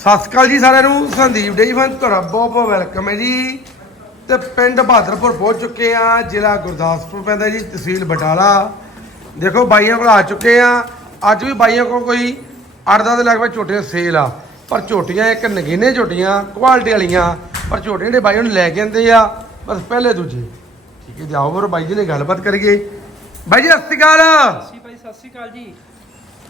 ਸਤਿ ਸ਼੍ਰੀ ਅਕਾਲ ਜੀ ਸਾਰਿਆਂ ਨੂੰ, ਸੰਦੀਪ ਡੇ ਫਨ ਤੁਹਾਡਾ ਬਹੁਤ ਬਹੁਤ ਵੈਲਕਮ ਹੈ ਜੀ। ਤੇ ਪਿੰਡ ਬਹਾਦਰਪੁਰ ਪਹੁੰਚ ਚੁੱਕੇ ਆ ਜ਼ਿਲ੍ਹਾ ਗੁਰਦਾਸਪੁਰ ਪੈਂਦਾ ਜੀ, ਤਹਿਸੀਲ ਬਟਾਲਾ। ਦੇਖੋ, ਬਾਈਆਂ ਕੋਲ ਆ ਚੁੱਕੇ ਆ ਅੱਜ ਵੀ ਬਾਈਆਂ ਕੋਲ ਕੋਈ 8-10 ਦੇ ਲਗਭਗ ਝੋਟੀਆਂ ਸੇਲ ਆ। ਪਰ ਝੋਟੀਆਂ ਇੱਕ ਨਗੀਨੇ ਝੋਟੀਆਂ, ਕੁਆਲਿਟੀ ਵਾਲੀਆਂ। ਪਰ ਝੋਟੇ ਜਿਹੜੇ ਬਾਈ ਨੂੰ ਲੈ ਕੇ ਆਉਂਦੇ ਆ, ਬਸ ਪਹਿਲੇ ਦੂਜੇ। ਠੀਕ ਹੈ ਜੀ, ਆਓ ਫਿਰ ਬਾਈ ਜੀ ਨੇ ਗੱਲਬਾਤ ਕਰੀਏ। ਬਾਈ ਜੀ, ਸਤਿ ਸ਼੍ਰੀ ਅਕਾਲ। ਸਤਿ ਸਤਿ ਸ਼੍ਰੀ ਅਕਾਲ ਜੀ।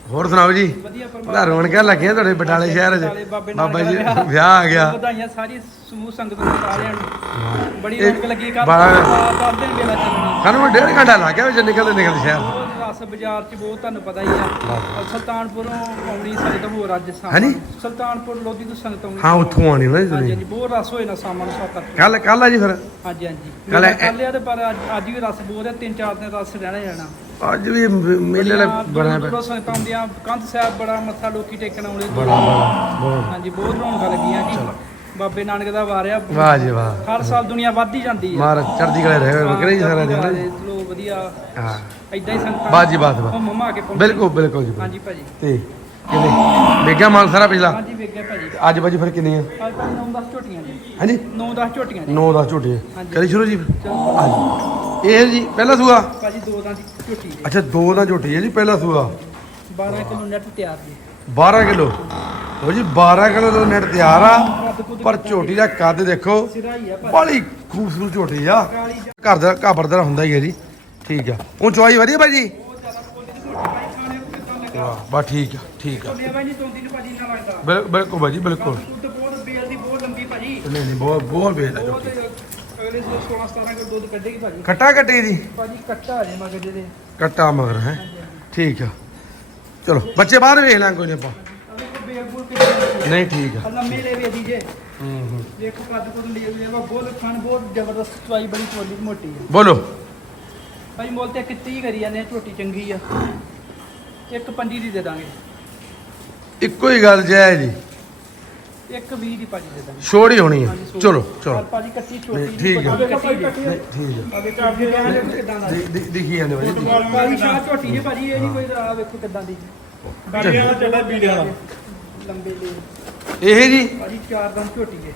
ਹੋਰ ਸੁਣਾਓ ਜੀ? ਵਧੀਆ ਉਹਦਾ ਰੌਣਕਾਂ ਲੱਗੀਆਂ ਤੁਹਾਡੇ ਬਟਾਲੇ ਸ਼ਹਿਰ 'ਚ। ਬਾਬੇ ਜੀ ਦਾ ਵਿਆਹ ਆ ਗਿਆ। ਵਧਾਈਆਂ ਸਾਰੀ ਸਮੂਹ ਸੰਗਤ ਨੂੰ ਸਾਰਿਆਂ ਨੂੰ। ਬੜੀ ਰੌਣਕ ਲੱਗੀ ਬੜਾ- ਦਸ ਦਿਨ ਵੇਲਾ ਚੱਲਣਾ। ਸਾਨੂੰ ਡੇਢ ਘੰਟਾ ਲੱਗ ਗਿਆ ਵਿੱਚ ਨਿਕਲਦੇ ਨਿਕਲਦੇ ਸ਼ਹਿਰ ਰਸ ਬਾਜ਼ਾਰ ਚ ਬਹੁਤ ਤੁਹਾਨੂੰ ਪਤਾ ਹੀ ਆ। ਸੁਲਤਾਨਪੁਰੋਂ ਆਉਣੀ ਸੰਗਤ ਹੋਰ ਅੱਜ ਸਾਮਾਂ ਹਾਂਜੀ? ਸੁਲਤਾਨਪੁਰ ਲੋਧੀ ਤੋਂ ਸੰਗਤ ਆਉਣੀ ਹਾਂ ਉੱਥੋਂ ਆਣੀ ਨਾ ਜੀ ਹਾਂਜੀ ਤੁਸੀਂ। ਹਾਂਜੀ ਬਹੁਤ ਰਸ ਹੋਏ ਨਾ ਸਾਮਾਂ ਨੂੰ ਸੱਤ ਅੱਠ ਕੱਲ ਕੱਲ ਆ ਜੀ ਫਿਰ। ਹਾਂਜੀ ਹਾਂਜੀ। ਕੱਲ੍ਹ ਮੇਲਾ ਇਹ- ਕੱਲ੍ਹ ਆ ਤੇ ਪਰ ਅੱਜ- ਵੀ ਰਸ ਬਹੁਤ ਹੈ ਤਿੰਨ ਚਾਰ ਦਿਨ ਰਸ ਰਹਿਣਾ ਹੀ ਅੱਜ ਵੀ ਮੇਲੇ ਵਾਲਾ ਪਿਆ ਦੂਰੋਂ ਸੰਗਤਾਂ ਆਉਂਦੀਆਂ। ਕੰਧ ਸਾਹਿਬ ਬੜਾ ਮੱਥਾ ਲੋਕੀ ਟੇਕਣ ਆਉਂਦੇ ਬੜਾ ਬੜਾ ਹਾਂਜੀ ਬਹੁਤ ਰੌਣਕਾਂ ਲੱਗੀਆਂ ਜੀ। ਬਾਬੇ ਨਾਨਕ ਦਾ ਵਾਰਿਆ ਵਾਹ ਜੀ ਵਾਹ। ਹਰ ਸਾਲ ਦੁਨੀਆ ਵੱਧਦੀ ਜਾਂਦੀ ਹੈ ਮਾਰ ਚੜ੍ਹਦੀ ਕਲੇ ਰਹੇ ਬਕਰੇ ਜੀ ਸਾਰਾ ਦਿਨ। ਚਲੋ ਵਧੀਆ। ਹਾਂ। ਐਦਾਂ ਹੀ ਸੰਗਤਾਂ ਬਾਤ ਜੀ ਬਾਤ ਬਾਤ। ਉਹ ਮੰਮਾ ਕੇ ਪਹੁੰਚੇ। ਬਿਲਕੁਲ ਬਿਲਕੁਲ ਜੀ ਹਾਂਜੀ ਭਾਜੀ। ਤੇ ਕਿੰਨੇ ਵੇਖਿਆ ਮਾਲ ਸਾਰਾ ਪਿਛਲਾ? ਹਾਂਜੀ ਵੇਖ ਗਿਆ ਭਾਜੀ। ਅੱਜ ਬਾਜੀ ਫਿਰ ਕਿੰਨੀਆਂ ਅੱਜ ਭਾਜੀ 9-10 ਝੋਟੀਆਂ ਜੀ ਹਾਂਜੀ? 9-10 ਝੋਟੀਆਂ ਜੀ 9 10 ਝੋਟੇ ਹਾਂਜੀ। ਕਰੀ ਸ਼ੁਰੂ ਜੀ? ਹਾਂਜੀ। ਇਹ ਜੀ ਪਹਿਲਾ ਸੂਆ? ਭਾਜੀ ਦੋ ਦਾ ਦੀ ਝੋਟੀ ਜੀ ਅੱਛਾ ਦੋ ਦਾ ਝੋਟੀ ਹੈ ਜੀ ਪਹਿਲਾ ਸੂਆ। 12 ਕਿਲੋ ਨੈਟ ਤਿਆਰ ਜੀ। 12 ਕਿਲੋ। ਲੋ ਜੀ 12 ਕਿਲੋ ਦਾ ਨੈਟ ਤਿਆਰ ਆ। ਪਰ ਝੋਟੀ ਦਾ ਕੱਦ ਦੇਖੋ ਸਿਰਾ ਹੀ ਆ ਭਾਜੀ। ਬੜੀ ਖੂਬਸੂਰਤ ਝੋਟੀ ਆ। ਘਰ ਦਾ ਘਾਬਰ ਦਾ ਹੁੰਦਾ ਹੀ ਹੈ ਜੀ। ਠੀਕ ਆ। ਉਹ ਚਵਾਈ ਵਧੀਆ ਭਾਈ ਜੀ ਬਹੁਤ ਜ਼ਿਆਦਾ ਕੋਲੀ ਦੀ ਝੋਟੀ ਭਾਈ ਖਾਣੇ ਨੂੰ ਕਿੱਦਾਂ ਲੱਗਾ ਵਾਹ ਬਸ ਠੀਕ ਆ ਠੀਕ ਆ। ਭਾਈ ਨਹੀਂ ਤੋਂਦੀ ਨੂੰ ਭਾਜੀ ਨਾ ਲੱਗਦਾ ਬਿਲ- ਬਿਲਕੁਲ ਭਾਜੀ ਬਿਲਕੁਲ। ਦੁੱਧ ਬਹੁਤ ਬੇਲ ਦੀ ਬਹੁਤ ਲੰਬੀ ਭਾਜੀ। ਨਹੀਂ ਨਹੀਂ ਬਹੁਤ ਬਹੁਤ ਵੇਚਦਾ ਬਹੁਤ ਝੋਟੀ ਅਗਲੇ ਸਾਲ 16 17 ਕਿਲੋ ਦੁੱਧ ਕੱਢੇਗੀ ਭਾਜੀ। ਕੱਟਾ ਕੱਟੀ ਭਾਜੀ ਕੱਟਾ ਜੇ ਮਗਰ ਜਿਹਦੇ। ਕੱਟਾ ਮਗਰ ਹੈ? ਠੀਕ ਆ। ਚਲੋ ਬੱਚੇ ਬਾਹਰ ਵੇਖ ਲਾਂ ਕੋਈ ਨਹੀਂ ਆਪਾਂ। ਨਹੀਂ ਠੀਕ ਆ। ਲੰਮੇ ਲੈ ਵੇ ਦੀ ਜੇ ਹੂੰ ਹੂੰ। ਦੇਖੋ ਕੱਦ ਕੁੱਦ ਲਈ ਵੀ ਵਾ ਬਹੁਤ ਖਾਣ ਬਹੁਤ ਜ਼ਬਰਦਸਤ ਚਵਾਈ ਬੜੀ ਚੋਲੀ ਮੋਟੀ ਹੈ ਬੋਲੋ। ਭਾਈ ਮੁੱਲ ਤੇ ਕਿੱਤੀ ਕਰੀ ਜਾਂਦੇ ਆ, ਝੋਟੀ ਚੰਗੀ ਆ। ਇੱਕ ਪੰਜੀ ਦੀ ਦੇ ਦਾਂਗੇ। ਇੱਕੋ ਹੀ ਗੱਲ ਜੈ ਜੀ। ਇੱਕ 20 ਦੀ ਭਾਜੀ ਦੇ ਦਾਂਗੇ। ਛੋੜ ਹੀ ਹੋਣੀ ਹੈ। ਸੌ। ਚਲੋ ਪਰ ਚਲੋ ਭਾਜੀ ਕੱਟੀ ਛੋਟੀ ਨਹੀਂ, ਠੀਕ ਆ। ਭਾਜੀ ਕੱਟੀ ਕੱਟੀ ਨਹੀਂ ਠੀਕ ਆ ਅਗੇ ਚਾਬੀ ਦੇ ਕਿਦਾਂ ਦਾ। ਦਿ- ਦਿ- ਦਿਖੀ ਜਾਂਦੇ ਭਾਜੀ ਸ਼ਾਹ ਝੋਟੀ ਜੇ ਭਾਜੀ ਇਹ ਨਹੀਂ ਕੋਈ ਆ ਵੇਖੋ ਕਿਦਾਂ ਦੀ। ਚੰਗਾ। ਚੱਡਾ ਬੀੜਿਆ ਦਾ ਲੰਬੇ ਲੈ ਇਹ ਜੀ? ਭਾਜੀ ਚਾਰ ਦੰਦ ਝੋਟੀ ਜੇ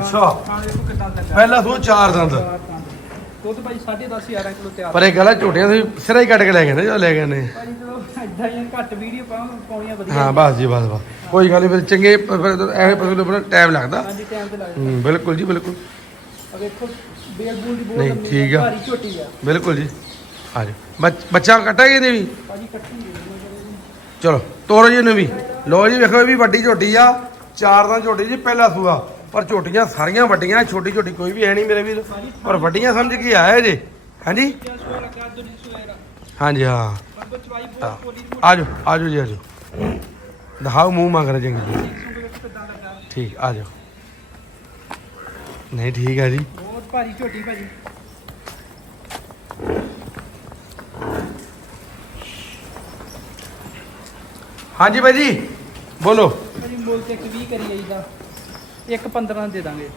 ਅੱਛਾ। ਖਾਣ ਵੇਖੋ ਕਿਦਾਂ ਦਾ ਪਹਿਲਾ ਸੋ ਚਾਰ ਦੰਦ। ਚਾਰ ਦੰਦ। ਦੁੱਧ ਭਾਜੀ 10.5 11 ਕਿਲੋ ਤਿਆਰ ਪਰ ਇਹ ਗੱਲ ਆ ਝੋਟੀਆਂ ਤੁਸੀਂ ਸਿਰਾ ਹੀ ਕੱਟ ਕੇ ਲੈ ਗਏ ਨੇ ਜੋ ਲੈ ਗਏ ਨੇ ਭਾਜੀ ਚਲੋ ਇਦਾਂ ਹੀ ਆ, ਘੱਟ ਵੀਡੀਓ ਪਾਉਣੀਆਂ ਵਧੀਆ ਹਾਂ ਬਸ ਜੀ ਬਸ ਬਸ। ਕੋਈ ਗੱਲ ਨਹੀਂ ਫਿਰ ਚੰਗੇ ਐਵੇਂ ਪਸ਼ੂ ਨੂੰ ਟਾਈਮ ਲੱਗਦਾ। ਹਾਂਜੀ ਟਾਈਮ ਤੇ ਲੱਗਦਾ। ਹੂੰ ਬਿਲਕੁਲ ਜੀ ਬਿਲਕੁਲ। ਆ ਵੇਖੋ ਬੇਲ ਬੂਲ ਦੀ ਬਹੁਤ ਨਹੀਂ, ਠੀਕ ਆ। ਭਾਰੀ ਝੋਟੀ ਆ। ਬਿਲਕੁਲ ਜੀ। ਆ ਜਾਓ। ਬੱਚ- ਕੱਟਾਗੇ ਨੇ ਵੀ? ਭਾਜੀ ਇਹਦੀ। ਚਲੋ ਤੋਰੋ ਜੀ ਇਹਨੂੰ ਵੀ। ਲੋ ਜੀ ਵੇਖੋ ਇਹ ਵੀ ਵੱਡੀ ਝੋਟੀ ਆ। ਚਾਰ ਦਾ ਝੋਟੀ ਜੀ ਪਹਿਲਾ ਸੂਆ। ਪਰ ਝੋਟੀਆਂ ਸਾਰੀਆਂ ਵੱਡੀਆਂ ਛੋਟੀ ਝੋਟੀ ਕੋਈ ਵੀ ਹੈ ਨਹੀਂ ਮੇਰੇ ਵੀਰ। ਪਰ ਵੱਡੀਆਂ ਸਮਝ ਕੇ ਆਇਆ ਜੇ। ਹਾਂਜੀ? ਹਾਂਜੀ ਹਾਂ। ਬੰਬੋ ਚਵਾਈ ਬਹੁਤ ਕੋਲੀ ਦੀ ਆ ਜਾਓ ਆ ਜਾਓ ਜੀ ਆ ਜਾਓ ਦਿਖਾਓ ਮੂੰਹ ਮੰਗ ਰਹੇ ਚੰਗੀ ਜੀ। ਠੀਕ ਆ ਜਾਓ ਨਹੀਂ ਠੀਕ ਹੈ ਜੀ। ਬਹੁਤ ਭਾਰੀ ਝੋਟੀ ਭਾਜੀ। ਹਾਂਜੀ ਭਾਈ ਜੀ ਬੋਲੋ। ਭਾਜੀ ਮੁੱਲ ਤੇ ਇੱਕ 20 ਕਰੀ ਜਾਈਦਾ ਇੱਕ 15 ਦੇ ਦਾਂਗੇ।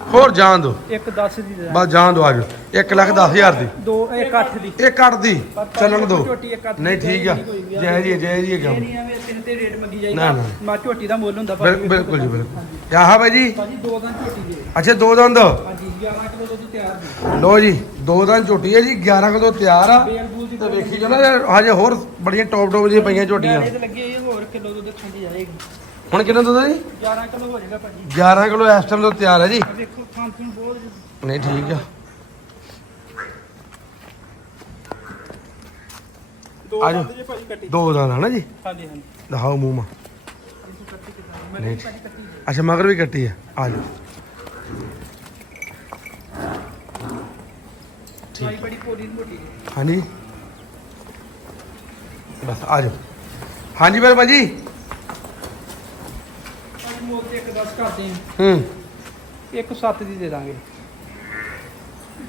ਹੋਰ ਜਾਣ ਦਿਓ ਇੱਕ 10 ਦੀ ਦੇ ਬਸ ਜਾਣ ਦਿਓ ਆ ਜਾਓ। 1 ਲੱਖ 10 ਹਜ਼ਾਰ ਦੀ। ਦੋ ਇੱਕ 8 ਦੀ। ਇਹ ਕੱਟ ਦੀ। ਚੱਲਣ ਝੋਟੀ ਇੱਕ ਅੱਠ ਦੀ ਨਹੀਂ ਠੀਕ ਆ। ਜੈ ਜੀ ਜੈ ਜੀ ਕੰਮ। ਨਹੀਂ ਐਵੇਂ ਤਿੰਨ ਤੇ ਰੇਟ ਮੰਗੀ ਨਾ, ਜਾਈਦਾ ਨਾ। ਮਾ ਝੋਟੀ ਦਾ ਮੁੱਲ ਹੁੰਦਾ ਬਿਲ- ਬਿਲਕੁਲ ਜੀ ਬਿਲਕੁਲ। ਕਿਆ ਹਾਂ ਭਾਈ ਜੀ? ਭਾਜੀ ਦੋ ਝੋਟੀ ਦੇ। ਅੱਛਾ ਦੋ ਦੰਦ। ਹਾਂਜੀ 11 ਕਿਲੋ ਦੁੱਧ ਤਿਆਰ ਦੀ ਲੋ ਜੀ ਦੋ ਦੰਦ ਝੋਟੀ ਹੈ ਜੀ 11 ਕਿਲੋ ਤਿਆਰ ਆ। ਦੀ ਤੇ ਵੇਖੀ ਜੋ ਨਾ ਹਜੇ ਹੋਰ ਬੜੀਆਂ ਟੌਪ ਟੌਪ ਦੀਆਂ ਪਈਆਂ ਝੋਟੀਆਂ। ਤੇ ਲੱਗੇ ਇਹ ਹੋਰ ਕਿਲੋ ਦੁੱਧ ਖਾਂਦੀ ਜਾਏਗੀ। ਹੁਣ ਕਿੰਨਾ ਦੁੱਧ ਹੈ ਜੀ? 11 ਕਿਲੋ ਹੋ ਜਾਏਗਾ ਭਾਜੀ। 11 ਕਿਲੋ ਇਸ ਟਾਈਮ ਤੋਂ ਤਿਆਰ ਹੈ ਜੀ। ਆ ਵੇਖੋ ਖਾਣ ਪੀਣ ਬਹੁਤ ਨਹੀਂ ਠੀਕ ਆ। ਦੋ ਆ ਜਾਓ। ਦੰਦ ਜੇ ਭਾਜੀ ਕੱਟੀ। ਦੋ ਦੰਦ ਹਨਾ ਜੀ? ਹਾਂਜੀ ਹਾਂਜੀ। ਦਿਖਾਓ ਮੂੰਹ ਮਾ। ਨਹੀਂ। ਅੱਛਾ ਮਗਰ ਵੀ ਕੱਟੀ ਹੈ ਆ ਜਾਓ। ਬੜੀ ਮੋਟੀ ਹਾਂਜੀ। ਬਸ ਆ ਜਾਓ। ਹਾਂਜੀ ਫਿਰ ਭਾਜੀ। ਭਾਜੀ ਮੋਲ ਤੇ ਇੱਕ 10 ਕਰਦੇ ਆ ਹੂੰ। ਇੱਕ 7 ਦੀ ਦੇ ਦਾਂਗੇ।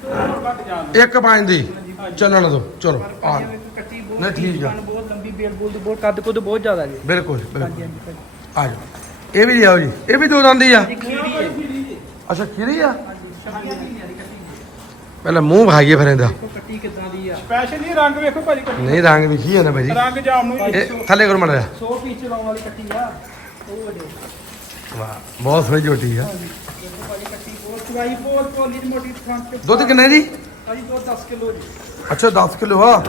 ਦੋ ਘੱਟ ਜਾਣ ਇੱਕ ਪੰਜ ਦੀ। ਚੱਲਣ ਦੋ। ਚਲੋ ਪਰ ਆ। ਭਾਜੀ ਇੱਕ ਕੱਟੀ ਬਹੁਤ ਨਹੀਂ, ਠੀਕ ਆ। ਦੁਕਾਨ ਬਹੁਤ ਲੰਬੀ ਬੇਲ ਬੂਲ ਦੀ ਬਹੁਤ ਕੱਦ ਕੁੱਦ ਬਹੁਤ ਜ਼ਿਆਦਾ ਜੀ। ਬਿਲਕੁਲ ਹਾਂਜੀ ਬਿਲਕੁਲ ਹਾਂਜੀ। ਭਾਜੀ ਆ ਜਾਓ। ਇਹ ਵੀ ਲਿਆਓ ਜੀ। ਇਹ ਵੀ ਦੋ ਦੰਦ ਹੀ ਆ। ਜੀ ਖੀਰੀ ਹੈ ਅੱਛਾ ਖੀਰੀ ਆ? ਪਹਿਲਾਂ ਮੂੰਹ ਭਾਈਏ ਫਿਰ ਇਹਦਾ। ਦੇਖੋ ਕੱਟੀ ਕਿਦਾਂ ਦੀ ਆ। ਸਪੈਸ਼ਲ ਹੀ ਰੰਗ ਵੇਖੋ ਭਾਜੀ ਕੱਟੀ। ਨਹੀਂ ਰੰਗ ਭਾਜੀ। ਰੰਗ ਜਾਮ ਨੂੰ ਇਹ ਥੱਲੇ ਕਰੋ ਮੜਾ 100 ਪੀਸ ਚਲਾਉਣ ਵਾਲੀ ਕੱਟੀ ਆ। ਉਹ ਵੱਡੇ। ਵਾਹ ਬਹੁਤ ਸੋਹਣੀ ਝੋਟੀ ਆ। ਦੇਖੋ ਭਾਜੀ ਕੱਟੀ ਦੁੱਧ ਕਿੰਨਾ ਜੀ ਭਾਜੀ ਦੋ 10 ਕਿਲੋ ਜੀ। ਅੱਛਾ 10 ਕਿਲੋ ਆ।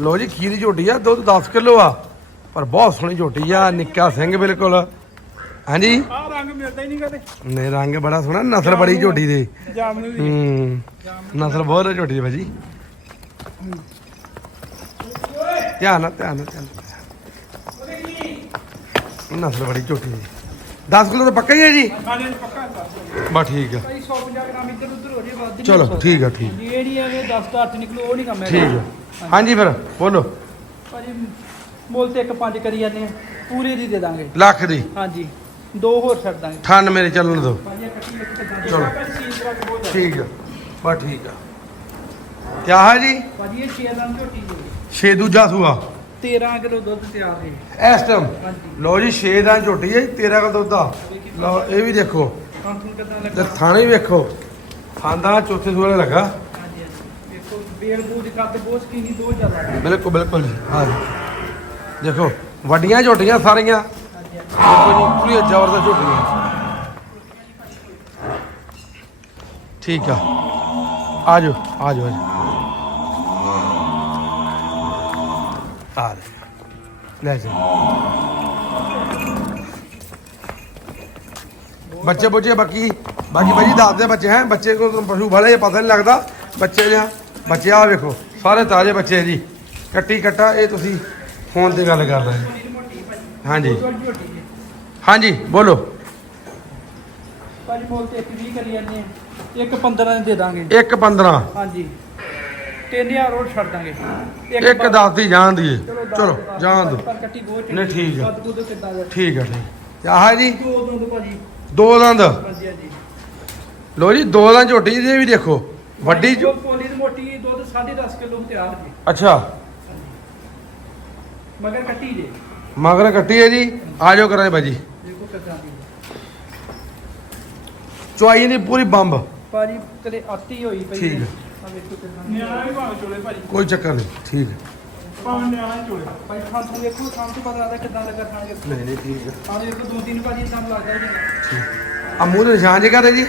ਲੋ ਜੀ ਖੀਰੀ ਝੋਟੀ ਆ ਦੁੱਧ 10 ਕਿਲੋ ਆ। ਪਰ ਬਹੁਤ ਸੋਹਣੀ ਝੋਟੀ ਆ ਨਿੱਕਾ ਸਿੰਘ ਬਿਲਕੁਲ। ਹਾਂਜੀ? ਆਹ ਰੰਗ ਮਿਲਦਾ ਹੀ ਨਹੀਂ ਕਦੇ ਨੇ ਰੰਗ ਬੜਾ ਸੋਹਣਾ ਨਸਲ ਬੜੀ ਝੋਟੀ ਦੇ। ਜਾਮਨੂ ਦੀ। ਹੂੰ ਨਸਲ ਬਹੁਤ ਹੈ ਝੋਟੀ ਦੀ ਭਾਜੀ। ਧਿਆਨ ਨਾਲ ਧਿਆਨ ਨਾਲ ਧਿਆਨ। ਨਸਲ ਬੜੀ ਝੋਟੀ ਦੀ। 10 ਕਿਲੋ ਤਾਂ ਪੱਕਾ ਹੀ ਹੈ ਜੀ। ਹਾਂਜੀ ਪੱਕਾ ਦੱਸ ਠੀਕ ਆ 150 ਗ੍ਰਾਮ ਇੱਧਰ ਉੱਧਰ ਹੋ। ਜੇ ਵੱਧ ਨਹੀਂ ਚਲੋ, ਠੀਕ ਆ ਠੀਕ। ਜਿਹੜੀ ਐਵੇਂ 10 ਤੋਂ 8 ਨਿਕਲੋ ਉਹ ਨਹੀਂ ਕੰਮ ਠੀਕ ਆ ਹਾਂਜੀ ਫਿਰ, ਬੋਲੋ। ਭਾਜੀ ਮੁੱਲ ਤੇ ਇੱਕ ਪੰਜ ਕਰੀ ਜਾਂਦੇ ਆ ਪੂਰੇ ਦੀ ਦੇ ਦਾਂਗੇ ਲੱਖ ਦੀ। ਹਾਂਜੀ ਦੋ ਹੋਰ ਛੱਡ ਦਾਂਗੇ 98 ਮੇਰੇ ਚੱਲਣ ਦੋ ਭਾਜੀ ਇਹ ਇੱਕ ਕਿੱਦਾਂ ਦੀ ਚਲੋ। ਠੀਕ ਆ ਬਸ ਠੀਕ ਆ ਕਿਆ ਹੈ ਜੀ? ਭਾਜੀ ਇਹ 6 ਰਨ ਝੋਟੀ ਜੀ 6 ਦੂਜਾ ਸੂਆ। 13 ਕਿਲੋ ਦੁੱਧ ਤਿਆਰ ਹੈ। ਇਸ ਟਾਈਮ ਹਾਂਜੀ। ਲੋ ਜੀ 6 ਦਾ ਝੋਟੀ ਹੈ 13 ਕਿਲੋ ਦੁੱਧ ਆ। ਲਓ ਇਹ ਵੀ ਦੇਖੋ। ਤੁਹਾਨੂੰ ਕਿੱਦਾਂ ਤੇ ਥਾਣੇ ਵੀ ਵੇਖੋ। ਖਾਂਦਾ ਚੌਥੇ ਵਾਲਾ ਲੱਗਾ। ਹਾਂਜੀ ਹਾਂਜੀ। ਦੇਖੋ ਬੇਲ ਬੂਦ ਕੱਦ ਬਹੁਤ ਸਕੀਨੀ ਬਹੁਤ ਜ਼ਿਆਦਾ ਹੈ। ਬਿਲਕੁਲ ਬਿਲਕੁਲ ਜੀ ਹਾਂ। ਦੇਖੋ ਵੱਡੀਆਂ ਝੋਟੀਆਂ ਸਾਰੀਆਂ। ਹਾਂਜੀ ਹਾਂਜੀ। ਪੂਰੀ ਜ਼ਬਰਦਸਤ ਝੋਟੀਆਂ। ਠੀਕ ਆ। ਆ ਜਾਓ ਆ ਆ ਲੈ। ਲੈ ਜਾ। ਬੱਚੇ ਬੁੱਚੇ ਬਾਕੀ ਬਾਕੀ ਭਾਜੀ ਦੱਸਦੇ ਬੱਚੇ ਹੈ। ਬੱਚੇ ਕੋਲ ਪਸ਼ੂ ਵਾਲੇ ਪਤਾ ਨਹੀਂ ਲੱਗਦਾ। ਬੱਚੇ ਜਾਂ ਬੱਚੇ ਆ ਵੇਖੋ ਸਾਰੇ ਤਾਜ਼ੇ ਬੱਚੇ ਜੀ। ਕੱਟੀ ਕੱਟਾ ਇਹ ਤੁਸੀਂ ਫੋਨ ਤੇ ਗੱਲ ਕਰ ਰਹੇ ਹਾਂਜੀ। ਹਾਂਜੀ ਬੋਲੋ। ਭਾਜੀ ਮੁੱਲ ਤੇ ਇੱਕ 20 ਕਰੀ ਜਾਂਦੇ ਆ। ਇੱਕ 15 ਦੇ ਦਾਂਗੇ। 1 15 ਹਾਂਜੀ। 3000 ਰੋਡ ਛੱਡ ਦਾਂਗੇ। ਇੱਕ 10 ਦੀ ਜਾਣ ਦੀ ਚਲੋ ਦਸ- ਜਾਣ ਦੋ। ਪਰ ਕੱਟੀ ਬਹੁਤ ਨਹੀਂ, ਠੀਕ ਆ। ਕੁੱਦ ਦਾ? ਠੀਕ ਹੈ ਠੀਕ ਆਹ ਜੀ? ਦੋ ਦੋ ਭਾਜੀ। ਦੋ ਦੰਦ। ਹਾਂਜੀ ਹਾਂਜੀ। ਲੋ ਜੀ ਦੋ ਦੰਦ ਝੋਟੀ ਦੇ ਵੀ ਦੇਖੋ। ਵੱਡੀ ਜੋ ਪੋਲੀ ਦੀ ਮੋਟੀ ਦੁੱਧ 10.5 ਕਿਲੋ ਤਿਆਰ ਜੀ। ਅੱਛਾ। ਮਗਰ ਕੱਟੀ ਜੇ। ਮਗਰ ਕੱਟੀ ਹੈ ਜੀ। ਆ ਜਾਓ ਕਰਾਂ ਬਾਜੀ ਦੇਖੋ ਕਿੱਦਾਂ ਦੀ ਚੁਆਈ ਦੀ ਪੂਰੀ ਬੰਬ। ਭਾਜੀ ਕਦੇ ਆਤੀ ਹੋਈ ਪਈ ਠੀਕ ਹੈ। ਆ ਵੇਖੋ ਕਿੱਦਾਂ ਨਿਆਣਾ ਵੀ ਭਾਵੇਂ ਚੋਲੇ ਭਾਜੀ ਕੋਈ ਚੱਕਰ ਨਹੀਂ ਠੀਕ ਹੈ। ਭਾਵੇਂ ਨਿਆਣਾ ਹੀ ਚੋਲੇ। ਭਾਈ ਖਾਂ ਤੋਂ ਵੇਖੋ ਖਾਂ ਤੋਂ ਪਤਾ ਲੱਗਦਾ ਕਿੱਦਾਂ ਲੱਗਾ ਖਾਂ ਵੇਖੋ ਨਹੀਂ ਨਹੀਂ ਠੀਕ ਹੈ। ਖਾਂ ਵੇਖੋ ਦੋ ਤਿੰਨ ਭਾਜੀ ਇਦਾਂ ਲੱਗਦਾ ਜੀ ਆ ਮੂੰਹ ਦੇ ਨਿਸ਼ਾਨ ਜੇ ਕਰੇ ਜੀ।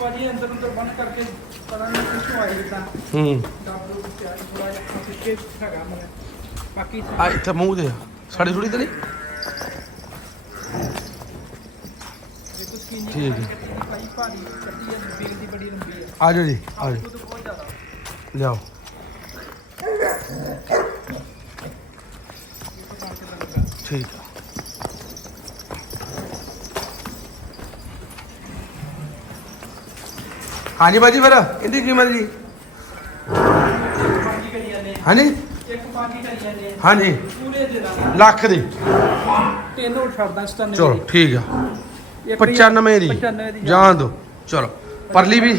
ਭਾਜੀ ਅੰਦਰ ਅੰਦਰ ਬੰਦ ਕਰਕੇ ਪਤਾ ਨਹੀਂ ਕਿੱਥੋਂ ਆਈ ਜਿੱਦਾਂ ਹੂੰ। ਡਾਬਲੂ ਵਿੱਚ ਆਈ ਥੋੜਾ ਜਿਹਾ ਪਿੱਛੇ ਹੈਗਾ ਮੈਂ ਬਾਕੀ ਆ ਇੱਥੇ ਮੂੰਹ ਦੇ ਸਾਡੀ ਥੋੜੀ ਤੇ ਨਹੀਂ? ਠੀਕ ਹੈ। ਕੱਟੀ ਦੀ ਭਾਈ ਭਾਰੀ ਕੱਟੀ ਹੈ ਬੀਲ ਦੀ ਬੜੀ ਲੰਬੀ ਹੈ। ਆ ਜਾਓ ਜੀ ਆ ਜਾਓ। ਦੁੱਧ ਬਹੁਤ ਜ਼ਿਆਦਾ ਲਿਆਓ ਠੀਕ ਆ ਹਾਂਜੀ ਬਾਜੀ ਫਿਰ ਇਹਦੀ ਕੀਮਤ ਜੀ। ਹਾਂਜੀ ਇੱਕ ਹੀ ਕਰੀ ਜਾਂਦੇ। ਹਾਂਜੀ ਪੂਰੇ ਦੇ ਦਾਂਗੇ ਲੱਖ ਦੀ ਤਿੰਨ ਹੋਰ ਛੱਡਦਾ 97 ਚਲੋ ਠੀਕ ਆ ਇੱਕ 95 ਦੀ 95 ਦੀ ਜਾਣ ਦੋ ਚਲੋ ਪਰਲੀ ਵੀ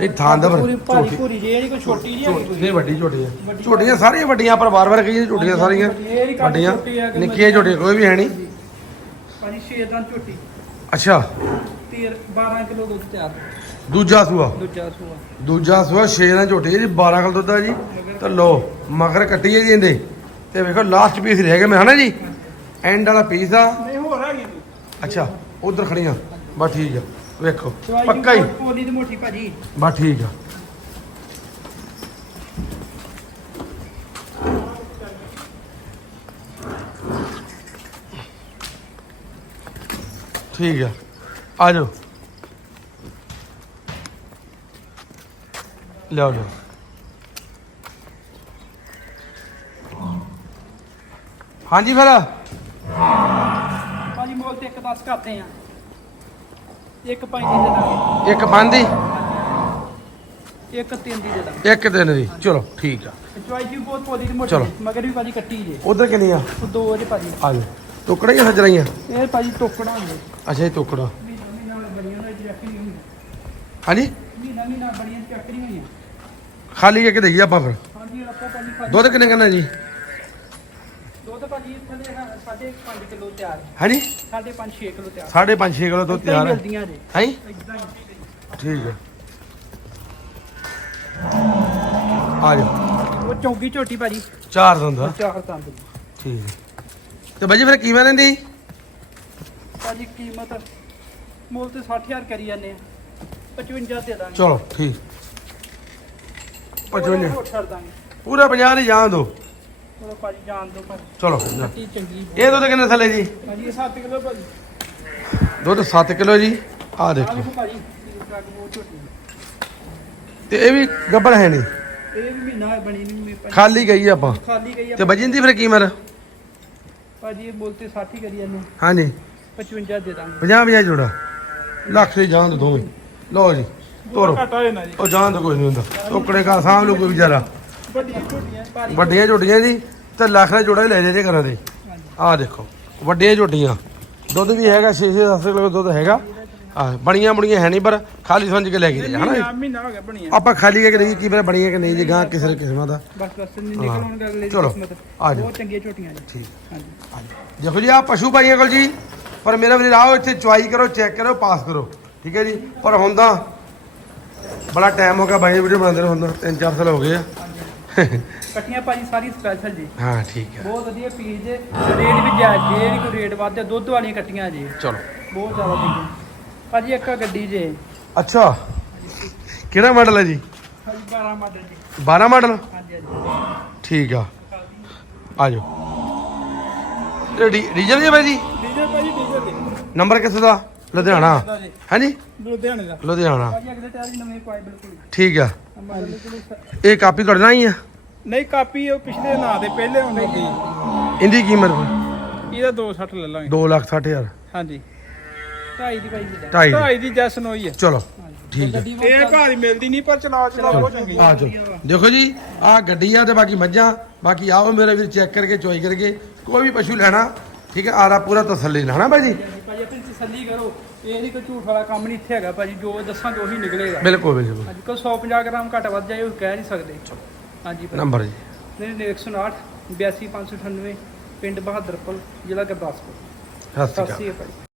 ਇਹ ਥਾਂ ਦਾ ਪੂਰੀ ਭਾਰੀ। ਪੂਰੀ ਜੇ ਨਹੀਂ ਕੋਈ ਛੋਟੀ ਜੀ ਨਹੀਂ ਵੱਡੀ ਝੋਟੀ ਆ ਝੋਟੀਆਂ ਸਾਰੀਆਂ ਵੱਡੀਆਂ ਪਰ ਵਾਰ-ਵਾਰ ਕਹੀਏ ਝੋਟੀਆਂ ਸਾਰੀਆਂ ਇਹ ਵੱਡੀਆਂ ਨਿੱਕੀਆਂ ਝੋਟੀਆਂ ਕੋਈ ਵੀ ਹੈ ਨਹੀਂ। ਭਾਜੀ 6 ਦੰਦ ਝੋਟੀ। ਅੱਛਾ। 13 12 ਕਿਲੋ ਦੁੱਧ ਤਿਆਰ। ਦੂਜਾ ਸੂਆ। ਦੂਜਾ ਸੂਆ। ਦੂਜਾ ਸੂਆ 6 ਨਾਲ ਝੋਟੀ ਹੈ ਜੀ 12 ਕਿਲੋ ਦੁੱਧ ਆ ਜੀ। ਤੇ ਲੋ ਮਗਰ ਕੱਟੀ ਹੈ ਜੀ ਇਹਦੇ। ਤੇ ਵੇਖੋ ਲਾਸਟ ਪੀਸ ਰਹਿ ਗਿਆ ਮੈਂ ਹਨਾ ਜੀ? ਐਂਡ ਵਾਲਾ ਪੀਸ ਆ। ਨਹੀਂ ਹੋਰ ਹੈਗੀ ਅੱਛਾ ਉਧਰ ਖੜੀਆਂ ਬਸ ਠੀਕ ਆ। ਵੇਖੋ ਪੱਕਾ ਹੀ। ਪੋਲੀ ਦੀ ਮੋਟੀ ਭਾਜੀ। ਬਸ ਠੀਕ ਆ। ਠੀਕ ਆ। ਆ ਜਾਓ। ਲਿਆਓ ਲਿਆਓ। ਹਾਂਜੀ ਫਿਰ। ਭਾਜੀ ਮੋਲ ਤੇ ਇੱਕ 10 ਕਰਦੇ ਆ। ਇੱਕ ਪੰਜ ਦੀ ਦੇ ਦਾਂਗੇ। ਇੱਕ ਬੰਦ ਦੀ? ਇੱਕ ਤਿੰਨ ਦੀ ਦੇ ਦਾਂਗੇ। ਇੱਕ ਦਿਨ ਦੀ। ਚਲੋ ਠੀਕ ਆ। ਚੁਆਈ ਜੀ ਬਹੁਤ ਮੋਟੀ ਚਲੋ। ਹੈ, ਮਗਰ ਵੀ ਭਾਜੀ ਕੱਟੀ ਜੇ। ਉਧਰ ਕਿੰਨੀ ਆ ਉਹ ਦੋ ਜੇ ਭਾਜੀ। ਆ ਜਾਓ। ਟੁਕੜਾ ਹੀ ਸਜਰਾਈਆਂ ਇਹ ਭਾਜੀ ਟੋਕੜਾ ਹੁੰਦੇ ਅੱਛਾ ਇਹ ਟੁਕੜਾ। ਮਹੀਨਾ ਮਹੀਨਾ ਬੜੀਆਂ ਨੇ ਚੈੱਕ ਨਹੀਂ ਹੋਈਆਂ। ਹਾਂਜੀ? ਮਹੀਨਾ ਮਹੀਨਾ ਬੜੀਆਂ ਚੈੱਕ ਨਹੀਂ ਹੋਈਆਂ। ਖਾਲੀ ਕਰਕੇ ਦੇਈਏ ਆਪਾਂ ਫਿਰ। ਹਾਂਜੀ ਆਪਾਂ ਭਾਜੀ ਭਾਜੀ ਦੁੱਧ ਕਿੰਨੇ ਕਰਨਾ ਜੀ? ਥੱਲੇ ਹੈ ਸਾਢੇ 5 ਕਿਲੋ ਤਿਆਰ ਹਾਂਜੀ? ਸਾਢੇ 5 6 ਕਿਲੋ ਤਿਆਰ 5.5 6 ਕਿਲੋ ਦੁੱਧ ਹੀ ਤਿਆਰ ਹੈ। ਮਿਲਦੀਆਂ ਜੇ। ਹੈ? ਇਦਾਂ ਹੀ ਠੀਕ ਹੈ। ਆ ਜਾਓ। ਉਹ ਚੌਗੀ ਝੋਟੀ ਭਾਜੀ। ਚਾਰ ਦੰਦ ਆ। ਚਾਰ ਤੰਦ ਠੀਕ ਹੈ। ਤੇ ਬਾਜੀ ਫਿਰ ਕਿਵੇਂ ਲੈਂਦੀ ਭਾਜੀ ਕੀਮਤ ਮੁੱਲ ਤੇ 60000 ਕਰੀ ਜਾਂਦੇ ਆ। 55 ਦੇ ਦਾਂਗੇ। ਚਲੋ ਠੀਕ। 55 ਹੋਰ ਛੱਡ ਦਾਂਗੇ। ਪੂਰਾ 50 ਦੀ ਜਾਣ ਦੋ। ਚਲੋ ਭਾਜੀ ਜਾਣ ਦੋ ਭਾਜੀ। ਚਲੋ ਕੱਟੀ ਚੰਗੀ ਇਹ ਦੁੱਧ ਕਿੰਨੇ ਥੱਲੇ ਜੀ? ਭਾਜੀ ਇਹ 7 ਕਿਲੋ ਭਾਜੀ। ਦੁੱਧ 7 ਕਿਲੋ ਜੀ। ਆ ਆ ਦੇਖੋ। ਵੇਖੋ ਭਾਜੀ ਇਹ ਟਰੱਕ ਬਹੁਤ ਛੋਟੀ ਹੈ। ਤੇ ਇਹ ਵੀ ਗੱਬੜ ਹੈ ਨਹੀਂ? ਇਹ ਵੀ ਮਹੀਨਾ ਬਣੀ ਨਹੀਂ ਮੇ ਖਾਲੀ ਗਈ ਆ ਆਪਾਂ। ਖਾਲੀ ਗਈ ਆ ਤੇ ਵਜਨ ਦੀ ਫਿਰ ਕੀਮਤ ਭਾਜੀ ਇਹ ਮੁੱਲ ਤੇ 60 ਹੀ ਕਰੀ ਆ। ਹਾਂਜੀ। 55 ਦੇ ਦਾਂਗੇ। 50 50 ਜੋੜਾ। ਲੱਖ ਦੀ ਜਾਨ ਦੋ ਦੋਵੇਂ। ਲਓ ਜੀ ਤੋਰੋ। ਘਟਾ ਹੋਏ ਨਾ ਜੀ। ਉਹ ਜਾਨ ਤਾਂ ਕੋਈ ਨਹੀਂ ਹੁੰਦਾ। ਟੋਕੜੇ ਕਾ ਸਾਂਭ ਲਓ ਕੋਈ ਵਿਚਾਰਾ। ਵੱਡੀਆਂ ਝੋਟੀਆਂ ਭਾਰੀ ਵੱਡੀਆਂ ਝੋਟੀਆਂ ਜੀ ਤੇ ਲੱਖ ਦਾ ਜੋੜਾ ਹੀ ਲੈ ਜੇ ਜੇ ਘਰਾਂ ਦੇ। ਆਹ ਦੇਖੋ ਵੱਡੀਆਂ ਝੋਟੀਆਂ ਦੁੱਧ ਵੀ ਹੈਗਾ 6 6 10 ਕਿਲੋ ਦੁੱਧ ਹੈਗਾ। ਆ ਬਣੀਆਂ ਬੁਣੀਆਂ ਹੈ ਨਹੀਂ ਪਰ ਖਾਲੀ ਸਮਝ ਕੇ ਲੈ ਕੇ ਜਾਣਾ ਮਹੀਨਾ ਮਹੀਨਾ ਹੋ ਗਿਆ ਬਣੀਆਂ। ਆਪਾਂ ਖਾਲੀ ਕਰਕੇ ਨਹੀਂ ਕੀ ਪਤਾ ਬਣੀਆਂ ਕਿ ਨਹੀਂ ਜੀ ਗਾਂ ਕਿਸੇ ਕਿਸਮਾਂ ਦਾ। ਬਸ ਬਸ ਨਿਕਲ ਆਉਣ ਅਗਲੇ ਦੀ ਚਲੋ, ਕਿਸਮਤ। ਆ ਜਾਓ। ਬਹੁਤ ਚੰਗੀਆਂ ਝੋਟੀਆਂ ਜੀ ਠੀਕ। ਹਾਂਜੀ। ਦੇਖੋ ਜੀ ਆ ਪਸ਼ੂ ਭਾਈਆਂ ਕੋਲ ਜੀ ਪਰ ਮੇਰਾ ਵੀਰ ਆਓ ਇੱਥੇ ਚੁਆਈ ਕਰੋ ਚੈੱਕ ਕਰੋ ਪਾਸ ਕਰੋ। ਠੀਕ ਹੈ ਜੀ? ਪਰ ਹੁੰਦਾ ਬੜਾ ਟਾਈਮ ਹੋ ਗਿਆ ਬਾਈ ਵੀਡੀਓ ਬਣਾਉਂਦੇ ਨੂੰ ਹੁੰਦਾ 3-4 ਸਾਲ ਹੋ ਗਏ ਆ। ਕੱਟੀਆਂ ਭਾਜੀ ਸਾਰੀ ਸਪੈਸ਼ਲ ਜੀ। ਹਾਂ ਠੀਕ ਹੈ। ਬਹੁਤ ਵਧੀਆ ਪੀਸ ਜੇ ਰੇਟ ਵੀ ਜਾਇਜ਼ ਜੇ ਨਹੀਂ ਕੋਈ ਰੇਟ ਵੱਧ ਹੈ ਦੁੱਧ ਵਾਲੀਆਂ ਕੱਟੀਆਂ ਜੀ। ਚਲੋ। ਬਹੁਤ ਜ਼ਿਆਦਾ ਚੰਗੀਆਂ ਭਾਜੀ ਇੱਕ ਆਹ ਗੱਡੀ ਜੇ। ਅੱਛਾ। ਕਿਹੜਾ ਮਾਡਲ ਹੈ ਜੀ? ਹਾਂਜੀ 12 ਮਾਡਲ ਜੀ। 12 ਮਾਡਲ ਹਾਂਜੀ ਹਾਂਜੀ। ਠੀਕ ਆ। ਆ ਜਾਓ ਡੀਜ਼ਲ ਜੀ ਬਾਈ ਜੀ? ਡੀਜ਼ਲ ਭਾਜੀ ਡੀਜ਼ਲ ਦੇ ਨੰਬਰ ਕਿੱਥੇ ਦਾ? ਲੁਧਿਆਣਾ। ਹਾਂਜੀ? ਲੁਧਿਆਣੇ ਦਾ। ਲੁਧਿਆਣਾ। ਭਾਜੀ ਅਗਲੇ ਟਾਇਰ ਵੀ ਨਵੇਂ ਪਾਏ ਬਿਲਕੁਲ ਠੀਕ ਆ। ਇਹ ਕਾਪੀ ਤੁਹਾਡੇ ਨਾਲ ਹੀ ਆ? ਨਹੀਂ ਕਾਪੀ ਉਹ ਪਿਛਲੇ ਨਾਂ ਦੇ ਪਹਿਲੇ ਹੁੰਦੇ ਦੀ ਇਹਦੀ ਕੀਮਤ ਇਹਦਾ 260 ਲੈ ਲਾਂਗੇ। 2 ਲੱਖ 60 ਹਜ਼ਾਰ। ਹਾਂਜੀ। ਢਾਈ ਦੀ ਭਾਈ ਜੀ। ਢਾਈ ਦੀ। ਢਾਈ ਦੀ ਜੈਸਨ ਹੋਈ ਹੈ ਚਲੋ ਠੀਕ ਹੈ ਇਹ ਭਾਰੀ ਮਿਲਦੀ ਨਹੀਂ ਪਰ ਚਲਾ ਚਲਾ ਬਹੁਤ ਚੰਗੀ ਆ। ਜਾਓ। ਦੇਖੋ ਜੀ ਆ ਗੱਡੀ ਆ ਤੇ ਬਾਕੀ ਮੱਝਾਂ ਬਾਕੀ ਆਓ ਮੇਰੇ ਵੀਰ ਚੈੱਕ ਕਰਕੇ ਚੋਈ ਕਰਕੇ ਕੋਈ ਵੀ ਪਸ਼ੂ ਲੈਣਾ ਠੀਕ ਹੈ ਆਰਾ ਪੂਰਾ ਤਸੱਲੀ ਨਾਲ ਹਨਾ ਭਾਜੀ ਭਾਜੀ ਆਪਣੀ ਤਸੱਲੀ ਕਰੋ। ਇਹ ਨਹੀਂ ਕੋਈ ਝੂਠ ਵਾਲਾ ਕੰਮ ਨਹੀਂ ਇੱਥੇ ਹੈਗਾ ਭਾਜੀ ਜੋ ਦੱਸਾਂਗੇ ਉਹੀ ਨਿਕਲੇਗਾ। ਬਿਲਕੁਲ ਬਿਲਕੁਲ। ਅੱਜ ਕੱਲ 150 ਗ੍ਰਾਮ ਘੱਟ ਵੱਧ ਜਾਏ ਉਹ ਕਹਿ ਨਹੀਂ ਸਕਦੇ। ਹਾਂਜੀ ਨੰਬਰ ਜੀ। ਨਹੀਂ ਨਹੀਂ 159 82598 ਪਿੰਡ ਬਹਾਦਰਪੁਰ ਜ਼ਿਲ੍ਹਾ ਗੁਰਦਾਸਪੁਰ। ਸਤਿ ਸ਼੍ਰੀ ਅਕਾਲ।